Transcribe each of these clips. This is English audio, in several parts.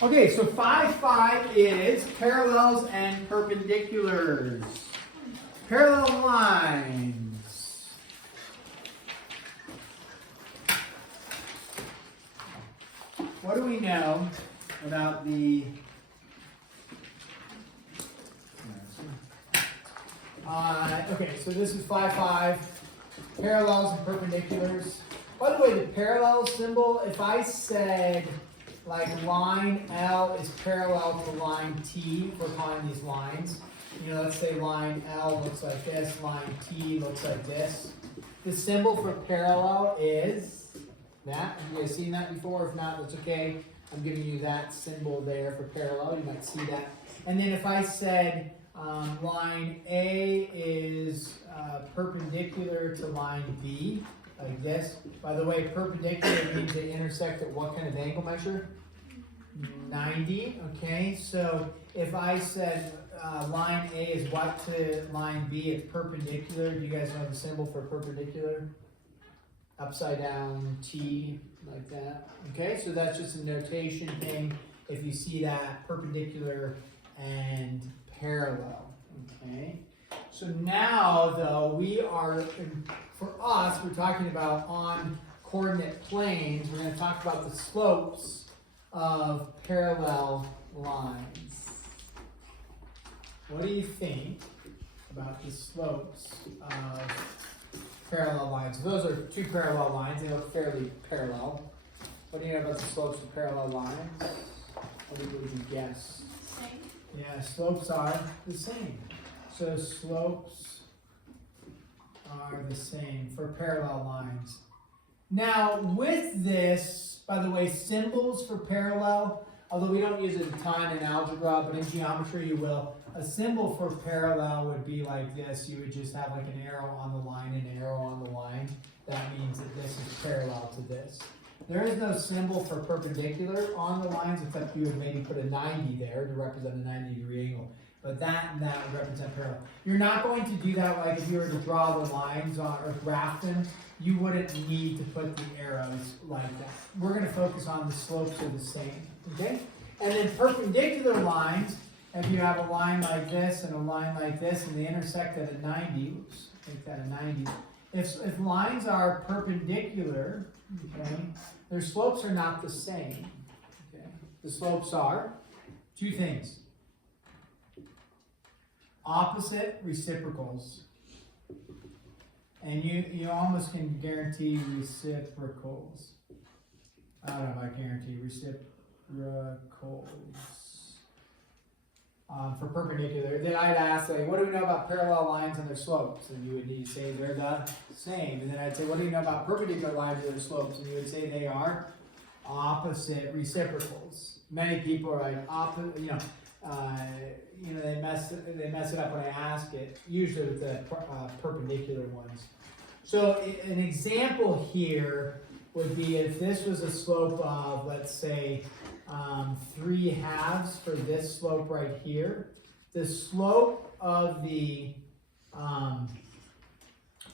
Okay, so 5 is parallels and perpendiculars. Parallel lines. What do we know about the okay, so this is 5, parallels and perpendiculars. By the way, the parallel symbol, if I said like line L is parallel to line T, we're calling these lines. You know, let's say line L looks like this, line T looks like this. The symbol for parallel is that. Have you guys seen that before? If not, that's okay. I'm giving you that symbol there for parallel. You might see that. And then if I said line A is perpendicular to line B, like this. By the way, perpendicular means they intersect at what kind of angle measure? 90, okay? So if I said line A is what to line B, it's perpendicular. Do you guys know the symbol for perpendicular? Upside down T, like that. Okay, so that's just a notation thing if you see that perpendicular and parallel. Okay, so now though we are, for us, we're talking about on coordinate planes. We're going to talk about the slopes of parallel lines. What do you think about the slopes of parallel lines? Those are two parallel lines. They look fairly parallel. What do you know about the slopes of parallel lines? What would you guess? Same. Yeah, slopes are the same. So slopes are the same for parallel lines. Now with this, by the way, symbols for parallel, although we don't use it a ton in algebra, but in geometry you will. A symbol for parallel would be like this. You would just have like an arrow on the line and an arrow on the line. That means that this is parallel to this. There is no symbol for perpendicular on the lines, except you would maybe put a 90 there to represent a 90-degree angle. But that and that would represent parallel. You're not going to do that like if you were to draw the lines on or graph them. You wouldn't need to put the arrows like that. We're going to focus on the slopes are the same. Okay? And then perpendicular lines, if you have a line like this and a line like this, and they intersect at a 90, oops, make that a 90. If lines are perpendicular, okay, their slopes are not the same. Okay? The slopes are two things. Opposite reciprocals. And you almost can guarantee reciprocals. I don't know if I guarantee reciprocals. For perpendicular. Then I'd ask, like, what do we know about parallel lines and their slopes? And you would need to say they're the same. And then I'd say, what do you know about perpendicular lines and their slopes? And you would say they are opposite reciprocals. Many people are like opposite, they mess it up when I ask it, usually with the perpendicular ones. So an example here would be if this was a slope of, let's say, 3/2 for this slope right here. The slope of the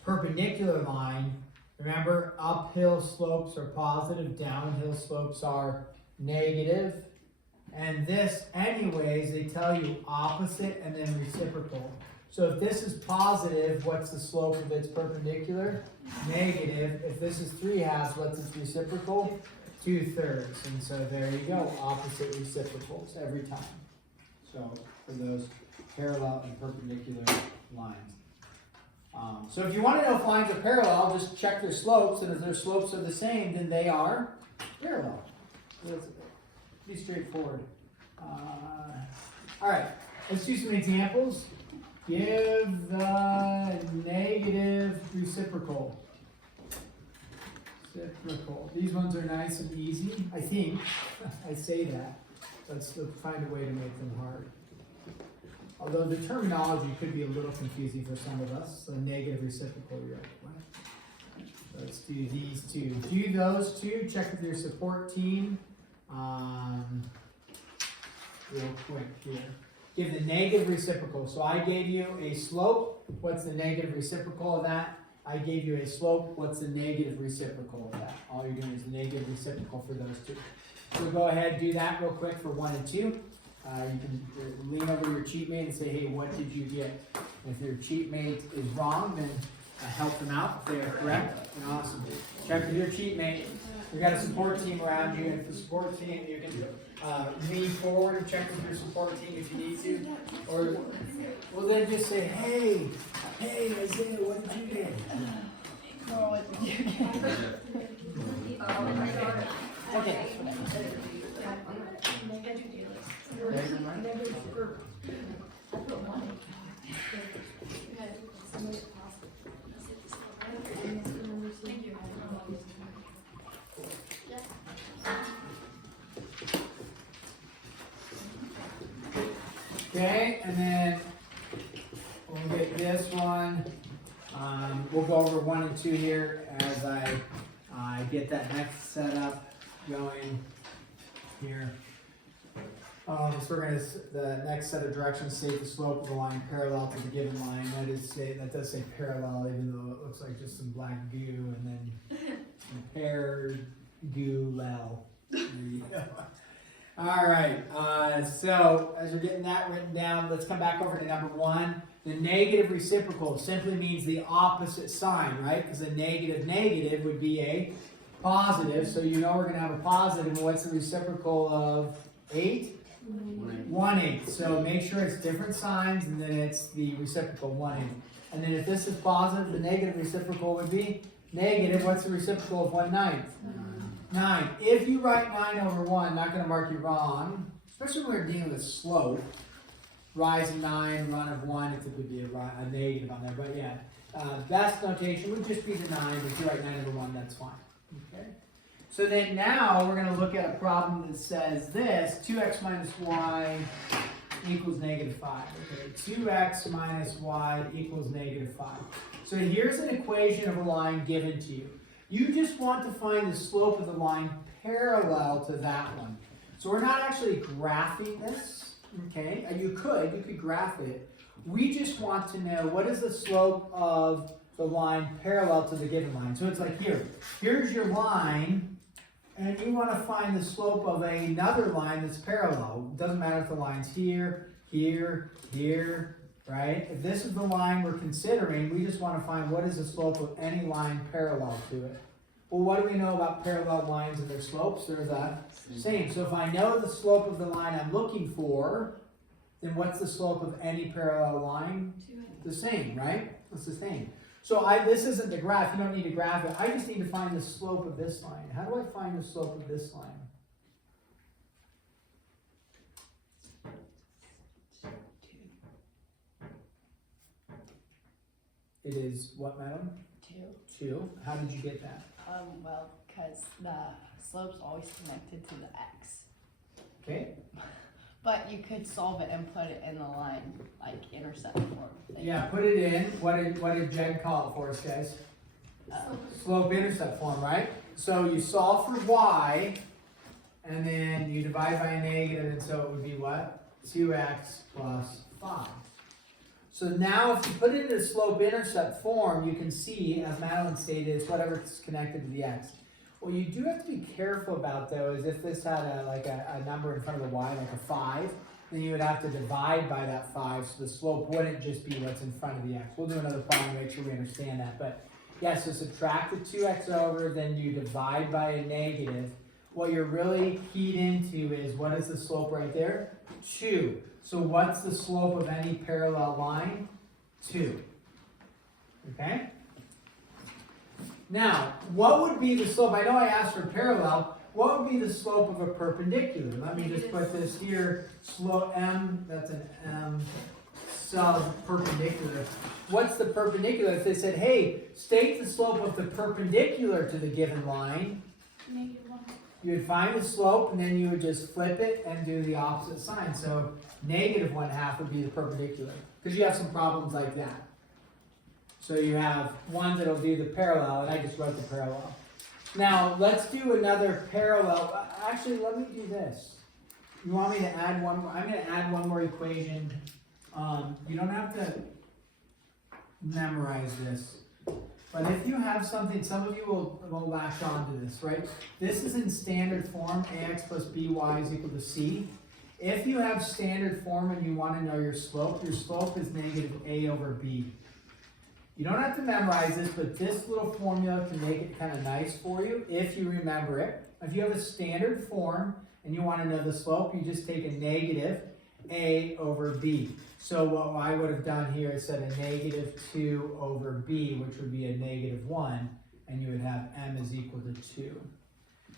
perpendicular line, remember, uphill slopes are positive, downhill slopes are negative. And this, anyways, they tell you opposite and then reciprocal. So if this is positive, what's the slope of its perpendicular? Negative. If this is 3/2, what's its reciprocal? 2/3. And so there you go, opposite reciprocals every time. So for those parallel and perpendicular lines. So if you want to know if lines are parallel, just check their slopes, and if their slopes are the same, then they are parallel. Be straightforward. All right, let's do some examples. Give the negative reciprocal. These ones are nice and easy, I think. I say that. Let's find a way to make them hard. Although the terminology could be a little confusing for some of us. So negative reciprocal, you're like, what? Let's do these two. Do those two. Check with your support team. Real quick here. Give the negative reciprocal. So I gave you a slope. What's the negative reciprocal of that? I gave you a slope. What's the negative reciprocal of that? All you're doing is negative reciprocal for those two. So go ahead, do that real quick for 1 and 2. You can lean over your cheat mate and say, hey, what did you get? If your cheat mate is wrong, then help them out. If they are correct, then awesome. Check with your cheat mate. We've got a support team around you, and if the support team, you can lean forward and check with your support team if you need to. Or, well, then just say, hey, Isaiah, what did you get? Oh, what did you get? Okay. Okay, and then we'll get this one. We'll go over 1 and 2 here as I get that next setup going here. So we're going to, the next set of directions state the slope of the line parallel to the given line. That does say parallel, even though it looks like just some black goo, and then parallel. There you go. All right, so as we're getting that written down, let's come back over to number 1. The negative reciprocal simply means the opposite sign, right? Because a negative would be a positive, so you know we're going to have a positive. What's the reciprocal of 8? 1/8. So make sure it's different signs, and then it's the reciprocal 1/8. And then if this is positive, the negative reciprocal would be negative. What's the reciprocal of 1/9? 9. If you write 9 over 1, not going to mark you wrong, especially when we're dealing with slope. Rise of 9, run of 1, it would be a negative on there. But yeah, best notation would just be the 9. If you write 9 over 1, that's fine. Okay. So then now we're going to look at a problem that says this: 2x minus y equals negative 5. Okay, 2x minus y equals negative 5. So here's an equation of a line given to you. You just want to find the slope of the line parallel to that one. So we're not actually graphing this, okay? You could graph it. We just want to know what is the slope of the line parallel to the given line. So it's like here's your line, and you want to find the slope of another line that's parallel. It doesn't matter if the line's here, right? If this is the line we're considering, we just want to find what is the slope of any line parallel to it. Well, what do we know about parallel lines and their slopes? They're the same. So if I know the slope of the line I'm looking for, then what's the slope of any parallel line? The same, right? It's the same. So this isn't the graph. You don't need to graph it. I just need to find the slope of this line. How do I find the slope of this line? It is what, madam? 2. 2. How did you get that? Well, because the slope's always connected to the x. Okay. But you could solve it and put it in the line, like intercept form. Yeah, put it in. What did Jen call it for us, guys? Slope-intercept form, right? So you solve for y, and then you divide by a negative, and so it would be what? 2x plus 5. So now if you put it in the slope-intercept form, you can see, as Madeline stated, it's whatever's connected to the x. What you do have to be careful about, though, is if this had a number in front of the y, like a 5, then you would have to divide by that 5, so the slope wouldn't just be what's in front of the x. We'll do another problem to make sure we understand that. But yeah, so subtract the 2x over, then you divide by a negative. What you're really keyed into is, what is the slope right there? 2. So what's the slope of any parallel line? 2. Okay? Now, what would be the slope? I know I asked for parallel. What would be the slope of a perpendicular? Let me just put this here. Slope m, that's an m sub perpendicular. What's the perpendicular? If they said, hey, state the slope of the perpendicular to the given line, -1. you would find the slope, and then you would just flip it and do the opposite sign. So -1/2 would be the perpendicular, because you have some problems like that. So you have one that'll do the parallel, and I just wrote the parallel. Now, let's do another parallel. Actually, let me do this. You want me to add one more? I'm going to add one more equation. You don't have to memorize this. But if you have something, some of you will latch on to this, right? This is in standard form, ax plus by is equal to c. If you have standard form and you want to know your slope is negative a over b. You don't have to memorize this, but this little formula can make it kind of nice for you if you remember it. If you have a standard form and you want to know the slope, you just take a negative a over b. So what I would have done here is said a negative 2 over b, which would be a negative 1, and you would have m is equal to 2.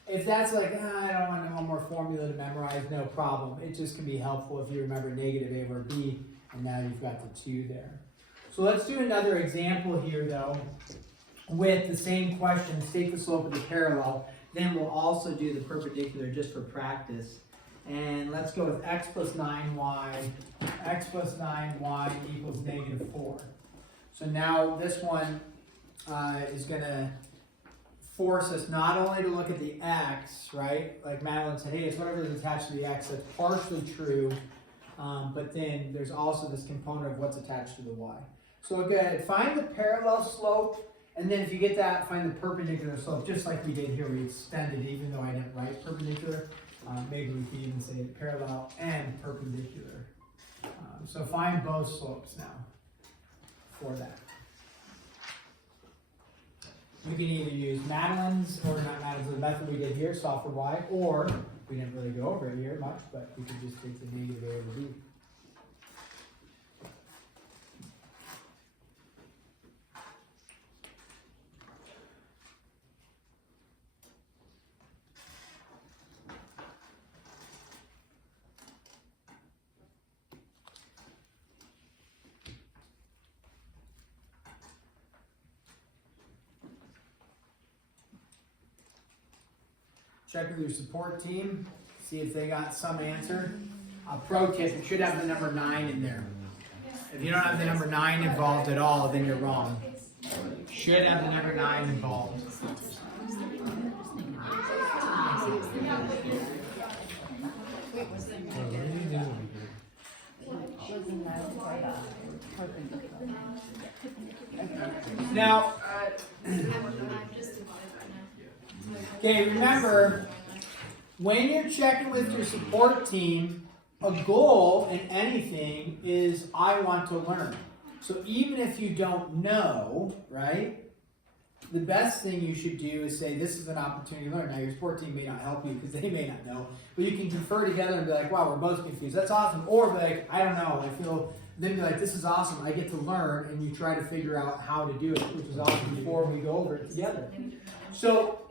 If that's like, I don't want one more formula to memorize, no problem. It just can be helpful if you remember negative a over b, and now you've got the 2 there. So let's do another example here, though, with the same question. State the slope of the parallel. Then we'll also do the perpendicular just for practice. And let's go with x plus 9y. X plus 9y equals negative 4. So now this one is going to force us not only to look at the x, right? Like Madeline said, hey, it's whatever is attached to the x. That's partially true. But then there's also this component of what's attached to the y. So go ahead, find the parallel slope, and then if you get that, find the perpendicular slope, just like we did here. We extended, even though I didn't write perpendicular. Maybe we could even say parallel and perpendicular. So find both slopes now for that. You can either use Madeline's, or not Madeline's, the method we did here, solve for y, or we didn't really go over it here much, but we could just take the negative a over b. Check with your support team, see if they got some answer. Pro tip, it should have the number 9 in there. If you don't have the number 9 involved at all, then you're wrong. Should have the number 9 involved. Now, okay, remember, when you're checking with your support team, a goal in anything is I want to learn. So even if you don't know, right, the best thing you should do is say, this is an opportunity to learn. Now, your support team may not help you because they may not know, but you can confer together and be like, wow, we're both confused. That's awesome. Or be like, I don't know, I feel, then be like, this is awesome. I get to learn, and you try to figure out how to do it, which is awesome before we go over it together. So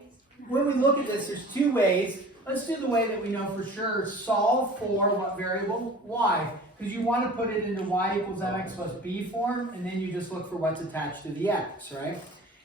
when we look at this, there's 2 ways. Let's do the way that we know for sure. Solve for what variable? Y. Because you want to put it into y equals mx plus b form, and then you just look for what's attached to the x, right?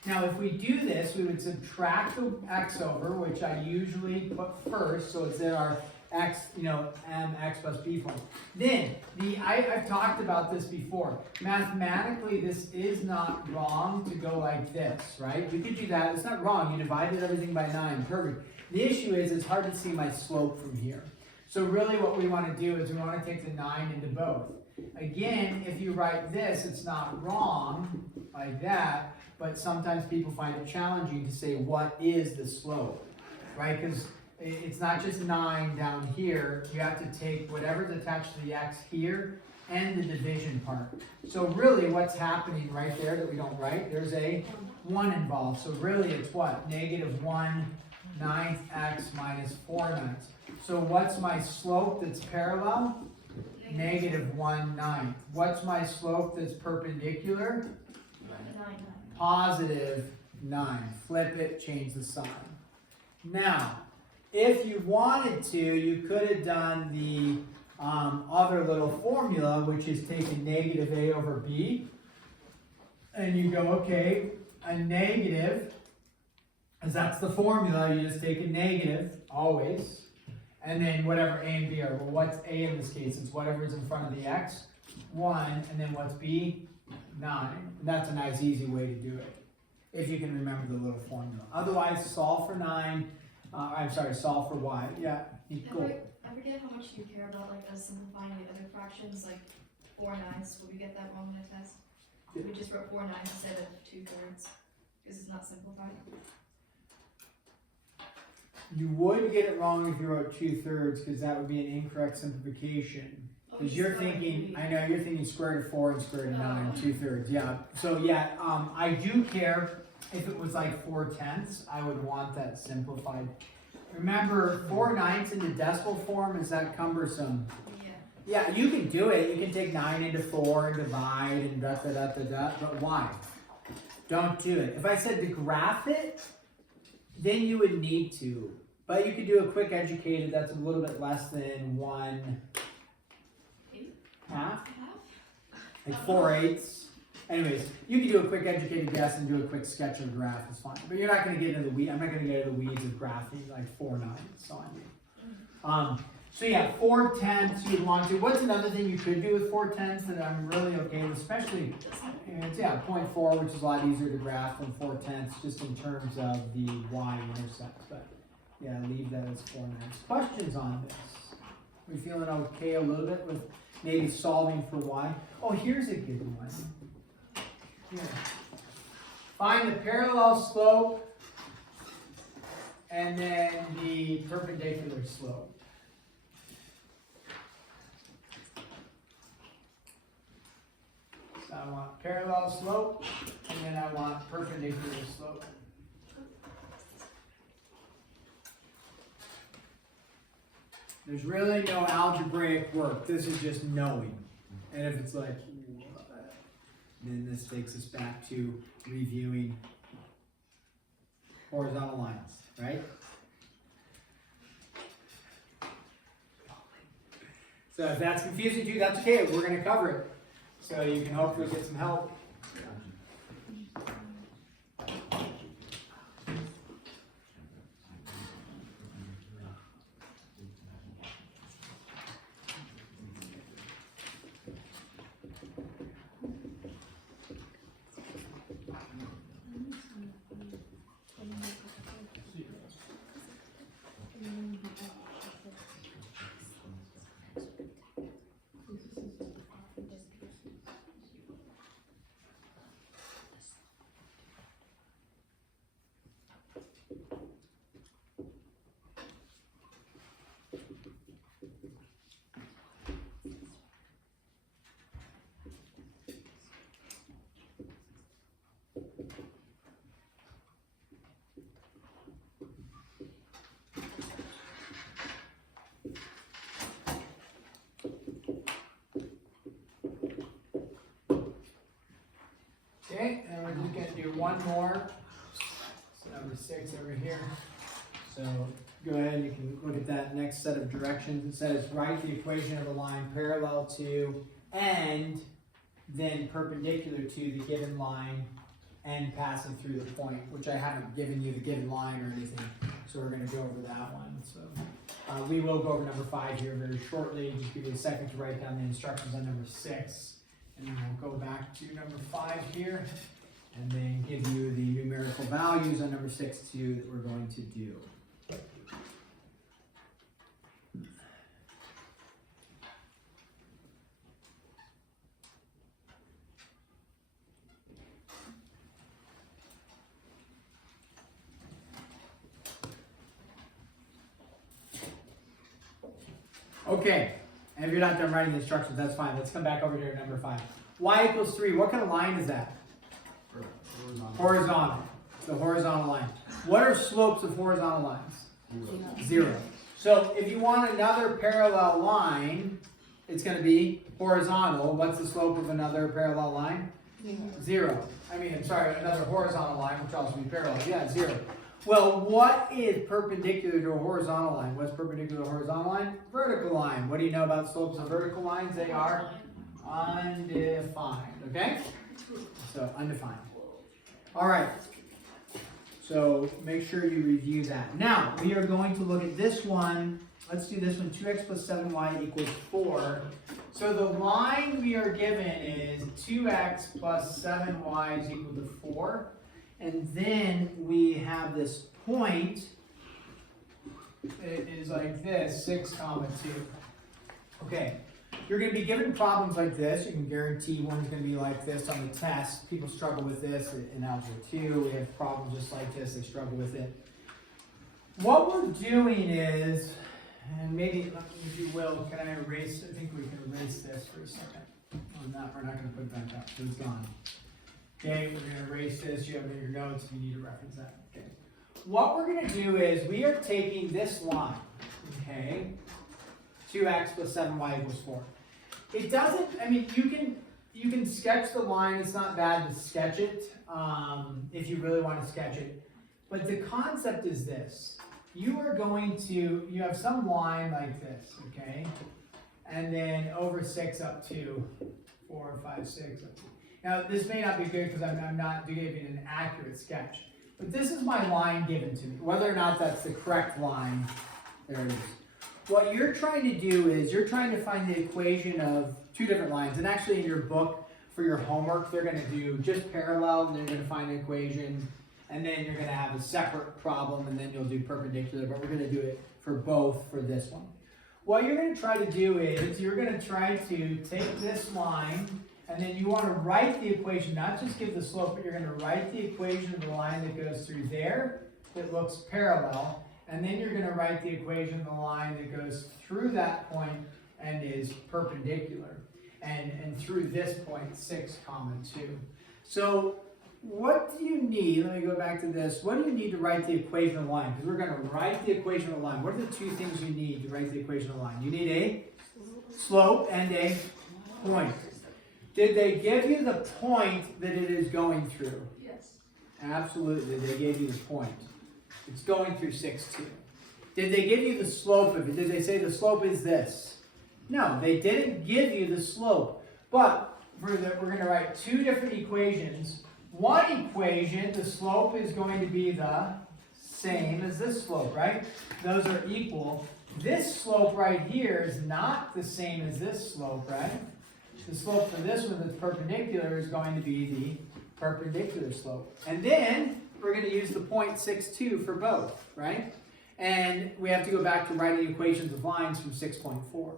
Now, if we do this, we would subtract the x over, which I usually put first, so it's in our x, mx plus b form. Then, I've talked about this before. Mathematically, this is not wrong to go like this, right? You could do that. It's not wrong. You divided everything by 9. Perfect. The issue is it's hard to see my slope from here. So really what we want to do is we want to take the 9 into both. Again, if you write this, it's not wrong like that, but sometimes people find it challenging to say what is the slope, right? Because it's not just 9 down here. You have to take whatever's attached to the x here and the division part. So really what's happening right there that we don't write, there's a 1 involved. So really it's what? Negative 1/9 x minus 4/9. So what's my slope that's parallel? Negative 1/9. What's my slope that's perpendicular? 9. Positive 9. Flip it, change the sign. Now, if you wanted to, you could have done the other little formula, which is taking negative a over b. And you go, okay, a negative, as that's the formula, you just take a negative, always. And then whatever a and b are. Well, what's a in this case? It's whatever is in front of the x, 1, and then what's b? 9. And that's a nice, easy way to do it, if you can remember the little formula. Otherwise, solve for 9. Solve for y. Yeah, cool. I forget how much you care about like us simplifying the other fractions, like 4/9. Would we get that wrong in a test? We just wrote 4/9 instead of 2/3. Because it's not simplified. You would get it wrong if you wrote 2/3, because that would be an incorrect simplification. Because you're thinking, I know you're thinking square root of 4 and square root of 9, 2/3, yeah. So yeah, I do care if it was like 4/10, I would want that simplified. Remember, 4/9 in the decimal form is that cumbersome. Yeah. Yeah, you can do it. You can take 9 into 4 and divide and da da da da da. But why? Don't do it. If I said to graph it, then you would need to. But you could do a quick educated. That's a little bit less than 1/2, like 4/8. Anyways, you can do a quick educated guess and do a quick sketch of a graph. It's fine. But you're not going to get into the weeds. I'm not going to get into the weeds of graphing like 4/9 on you. So yeah, 4/10 you'd want to. What's another thing you could do with 4/10 that I'm really okay with, especially, it's 0.4, which is a lot easier to graph than 4/10, just in terms of the y-intercept. But yeah, leave that as 4/9. Questions on this? We feeling okay a little bit with maybe solving for y? Oh, here's a good one. Here. Find the parallel slope and then the perpendicular slope. So I want parallel slope, and then I want perpendicular slope. There's really no algebraic work. This is just knowing. And if it's like, what? Then this takes us back to reviewing horizontal lines, right? So if that's confusing to you, that's okay. We're going to cover it. So you can hopefully get some help. Okay, and we're just going to do one more. So number 6 over here. So go ahead, you can look at that next set of directions. It says write the equation of a line parallel to and then perpendicular to the given line and passing through the point, which I haven't given you the given line or anything. So we're going to go over that one. So we will go over number 5 here very shortly. Just give you a second to write down the instructions on number 6. And then we'll go back to number 5 here, and then give you the numerical values on number 6 too that we're going to do. Okay. And if you're not done writing the instructions, that's fine. Let's come back over here to number 5. Y equals 3. What kind of line is that? Horizontal. It's the horizontal line. What are slopes of horizontal lines? 0. So if you want another parallel line, it's going to be horizontal. What's the slope of another parallel line? 0. Another horizontal line, which also be parallel. Yeah, 0. Well, what is perpendicular to a horizontal line? What's perpendicular to a horizontal line? Vertical line. What do you know about slopes of vertical lines? They are undefined, okay? So, undefined. All right. So, make sure you review that. Now, we are going to look at this one. Let's do this one. 2x plus 7y equals 4. So, the line we are given is 2x plus 7y is equal to 4. And then we have this point, it is like this, 6, 2. Okay, You're going to be given problems like this. You can guarantee one's going to be like this on the test. People struggle with this in Algebra 2. We have problems just like this. They struggle with it. What we're doing is, and maybe, if you will, can I erase, I think we can erase this for a second. We're not going to put it back up, so it's gone. Okay, we're going to erase this. You have it in your notes if you need to reference that. Okay. What we're going to do is we are taking this line, okay, 2x plus 7y equals 4. It doesn't, I mean, you can sketch the line. It's not bad to sketch it if you really want to sketch it. But the concept is this. You are going to, you have some line like this, okay? And then over 6 up to 4, 5, 6. Up to. Now, this may not be good because I'm not giving an accurate sketch. But this is my line given to me. Whether or not that's the correct line, there it is. What you're trying to do is you're trying to find the equation of two different lines. And actually in your book, for your homework, they're going to do just parallel, and they're going to find an equation. And then you're going to have a separate problem, and then you'll do perpendicular. But we're going to do it for both for this one. What you're going to try to do is you're going to try to take this line, and then you want to write the equation, not just give the slope, but you're going to write the equation of the line that goes through there that looks parallel. And then you're going to write the equation of the line that goes through that point and is perpendicular. And through this point, 6, 2. So what do you need? Let me go back to this. What do you need to write the equation of the line? Because we're going to write the equation of the line. What are the two things you need to write the equation of the line? You need a slope and a point. Did they give you the point that it is going through? Yes. Absolutely, they gave you the point. It's going through 6, 2. Did they give you the slope of it? Did they say the slope is this? No, they didn't give you the slope. But we're going to write two different equations. One equation, the slope is going to be the same as this slope, right? Those are equal. This slope right here is not the same as this slope, right? The slope for this one that's perpendicular is going to be the perpendicular slope. And then we're going to use the point 6,2 for both, right? And we have to go back to writing equations of lines from 6.4.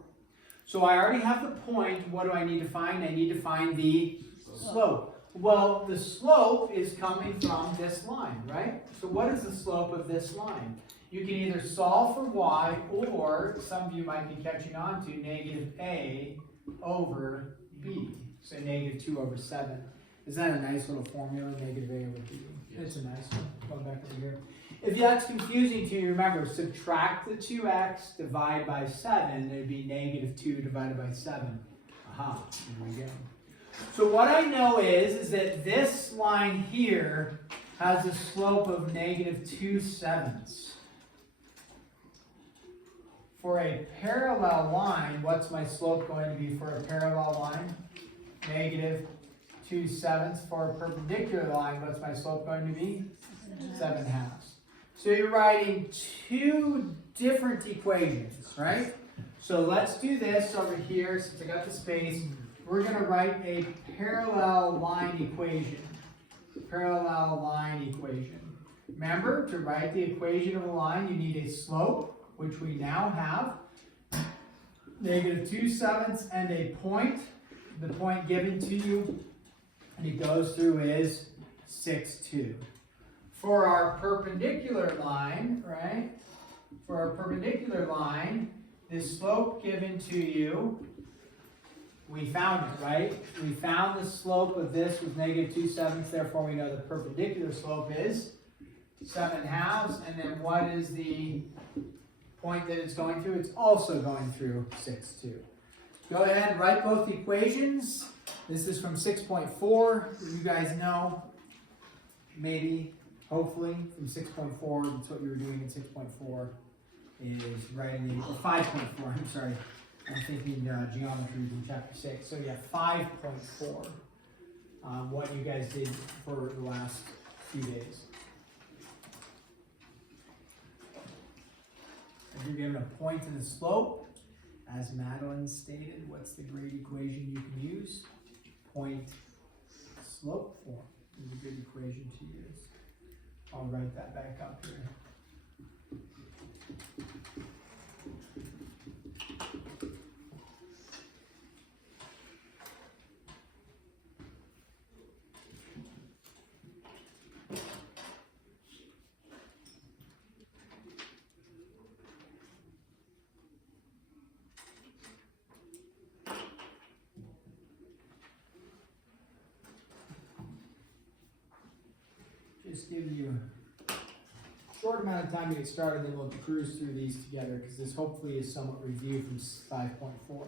So I already have the point. What do I need to find? I need to find the slope. Well, the slope is coming from this line, right? So what is the slope of this line? You can either solve for y, or some of you might be catching on to negative a over b. So negative 2 over 7. Is that a nice little formula, negative a over b? It's a nice one. Going back over here. If that's confusing to you, remember, subtract the 2x, divide by 7, it would be negative 2 divided by 7. Aha, there we go. So what I know is that this line here has a slope of negative 2/7. For a parallel line, what's my slope going to be for a parallel line? Negative 2/7. For a perpendicular line, what's my slope going to be? 7/2. So you're writing two different equations, right? So let's do this over here, since I got the space. We're going to write a parallel line equation. Parallel line equation. Remember, to write the equation of a line, you need a slope, which we now have. Negative 2/7 and a point. The point given to you, and it goes through, is 6,2. For our perpendicular line, right? For our perpendicular line, the slope given to you, we found it, right? We found the slope of this was negative 2/7, therefore we know the perpendicular slope is 7/2. And then what is the point that it's going through? It's also going through 6,2. Go ahead and write both equations. This is from 6.4. You guys know, maybe, hopefully, from 6.4, that's what you were doing in 6.4, is writing the, or 5.4, I'm sorry. I'm thinking geometry in chapter 6. So yeah, 5.4, what you guys did for the last few days. If you're given a point and a slope, as Madeline stated, what's the grade equation you can use? Point slope form is a good equation to use. I'll write that back up here. just give you a short amount of time to get started, then we'll cruise through these together because this hopefully is somewhat review from 5.4.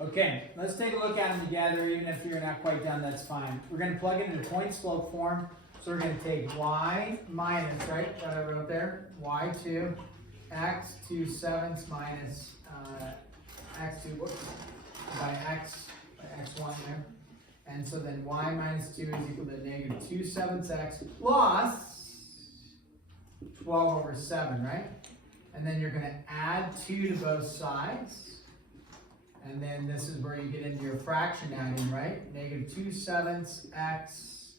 Okay, let's take a look at them together. Even if you're not quite done, that's fine. We're going to plug it into point slope form. So we're going to take y minus, right, that I wrote there, y2, x 2 sevenths minus x2 by x1 there. And so then y minus 2 is equal to negative 2 sevenths x plus 12 over 7, right? And then you're going to add 2 to both sides. And then this is where you get into your fraction adding, right? Negative 2 sevenths x,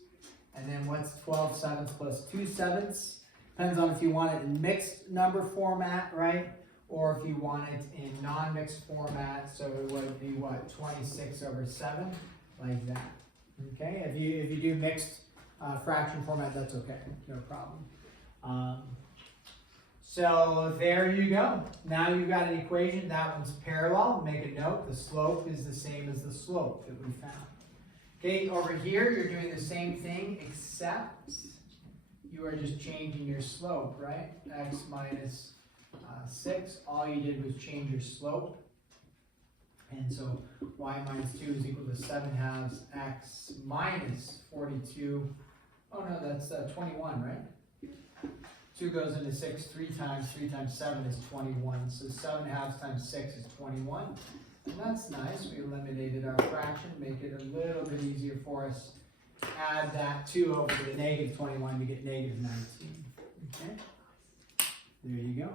and then what's 12 sevenths plus 2 sevenths? Depends on if you want it in mixed number format, right? Or if you want it in non-mixed format, so it would be what, 26 over 7, like that. Okay, if you do mixed fraction format, that's okay, no problem. So there you go. Now you've got an equation. That one's parallel. Make a note. The slope is the same as the slope that we found. Okay, over here you're doing the same thing except you are just changing your slope, right? X minus 6. All you did was change your slope. And so y minus 2 is equal to 7 halves x minus 42. Oh no, that's 21, right? 2 goes into 6 3 times. 3 times 7 is 21. So 7 halves times 6 is 21. And that's nice. We eliminated our fraction, make it a little bit easier for us. Add that 2 over to the negative 21 to get negative 19. Okay? There you go.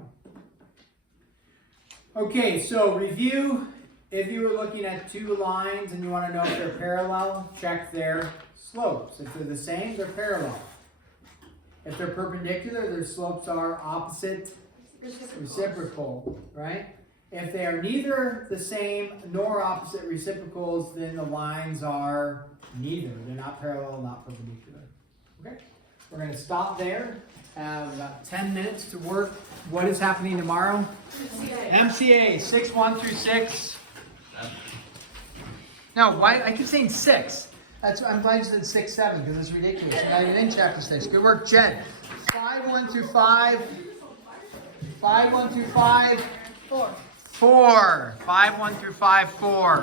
Okay, so review. If you were looking at two lines and you want to know if they're parallel, check their slopes. If they're the same, they're parallel. If they're perpendicular, their slopes are opposite reciprocal, right? If they are neither the same nor opposite reciprocals, then the lines are neither. They're not parallel, not perpendicular. Okay? We're going to stop there. Have about 10 minutes to work. What is happening tomorrow? MCA 6-1 through 6. No, why? I keep saying 6. I'm glad you said 6-7 because it's ridiculous. You're not even in chapter 6. Good work, Jen. 5-1 through 5. 5-1 through 5. 4. 5-1 through 5, 4.